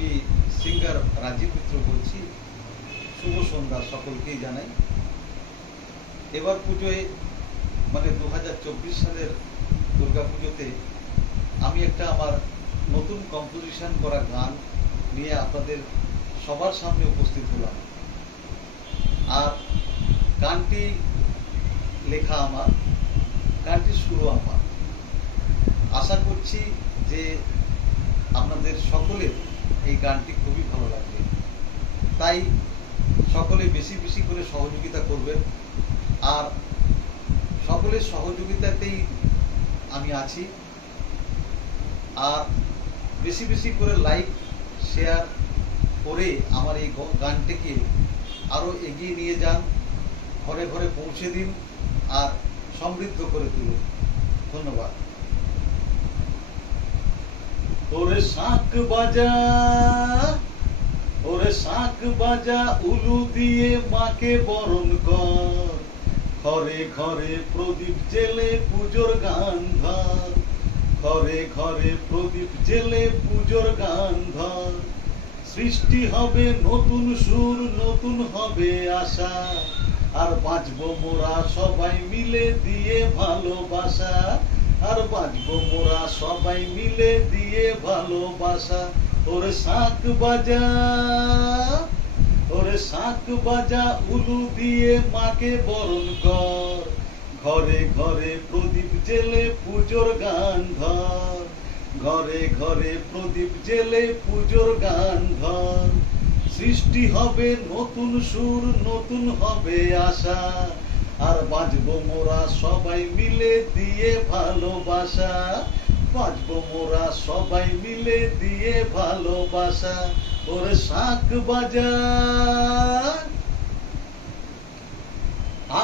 আমি সিঙ্গার রাজীব মিত্র বলছি। শুভ সন্ধ্যা সকলকেই জানাই। এবার পুজোয় মানে 2024 সালের দুর্গা পুজোতে আমি একটা আমার নতুন কম্পোজিশন করা গান নিয়ে আপনাদের সবার সামনে উপস্থিত হলাম। আর গানটি লেখা আমার, গানটি শুরু আমার। আশা করছি যে আপনাদের সকলের এই গানটি খুবই ভালো লাগবে। তাই সকলে বেশি বেশি করে সহযোগিতা করবেন। আর সকলের সহযোগিতাতেই আমি আছি। আর বেশি বেশি করে লাইক শেয়ার করে আমার এই গানটিকে আরো এগিয়ে নিয়ে যান, ঘরে ঘরে পৌঁছে দিন আর সমৃদ্ধ করে তুলুন। ধন্যবাদ। ওরে শাঁখ বাজা, ওরে শাঁখ বাজা, উলু দিয়ে মাকে বরণ কর, ঘরে ঘরে প্রদীপ জেলে পুজোর গান ধর, ঘরে ঘরে প্রদীপ জেলে পুজোর গান ধর। সৃষ্টি হবে নতুন সুর, নতুন হবে আশা, আর বাঁচবো মোরা সবাই মিলে দিয়ে ভালোবাসা, আর বাঁচবো মোরা সবাই মিলে দিয়ে ভালোবাসা। ওরে শাঁখ বাজা, ওরে শাঁখ বাজা, উলু দিয়ে মাকে বরণ কর, ঘরে ঘরে প্রদীপ জেলে পুজোর গান ধর, ঘরে ঘরে প্রদীপ জেলে পুজোর গান ধর। সৃষ্টি হবে নতুন সুর, নতুন হবে আশা, আর বাঁচবো মোরা সবাই মিলে দিয়ে ভালোবাসা, বাঁচবো মোরা সবাই মিলে দিয়ে ভালোবাসা। ওরে শাঁখ বাজা।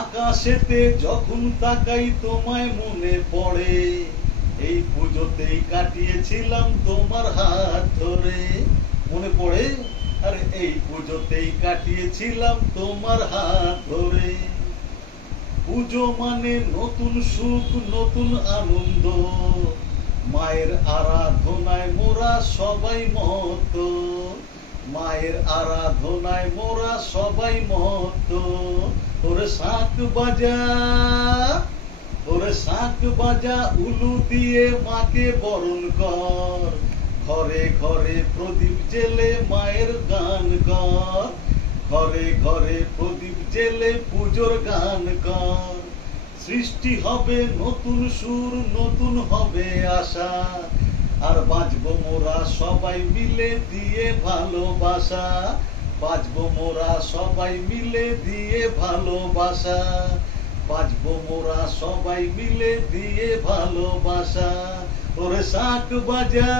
আকাশেতে যখন তাকাই তোমায় মনে পড়ে, এই পুজোতেই কাটিয়েছিলাম তোমার হাত ধরে। মনে পড়ে? আরে এই পুজোতেই কাটিয়েছিলাম তোমার হাত ধরে। পুজো মানে নতুন সুখ, নতুন আনন্দ, মায়ের আরাধনায় মোরা সবাই মত্ত, মায়ের আরাধনায় মোরা সবাই মত্ত। ওরে শাঁখ বাজা, ওরে শাঁখ বাজা, উলু দিয়ে মাকে বরণ কর, ঘরে ঘরে প্রদীপ জেলে মায়ের গান কর, ঘরে ঘরে প্রদীপ জেলে পুজোর গান কর। সৃষ্টি হবে নতুন সুর, নতুন হবে আশা, আর বাঁচবো মোরা সবাই মিলে দিয়ে ভালোবাসা, বাঁচবো মোরা সবাই মিলে দিয়ে ভালোবাসা, বাঁচবো মোরা সবাই মিলে দিয়ে ভালোবাসা। ওরে শাঁখ বাজা।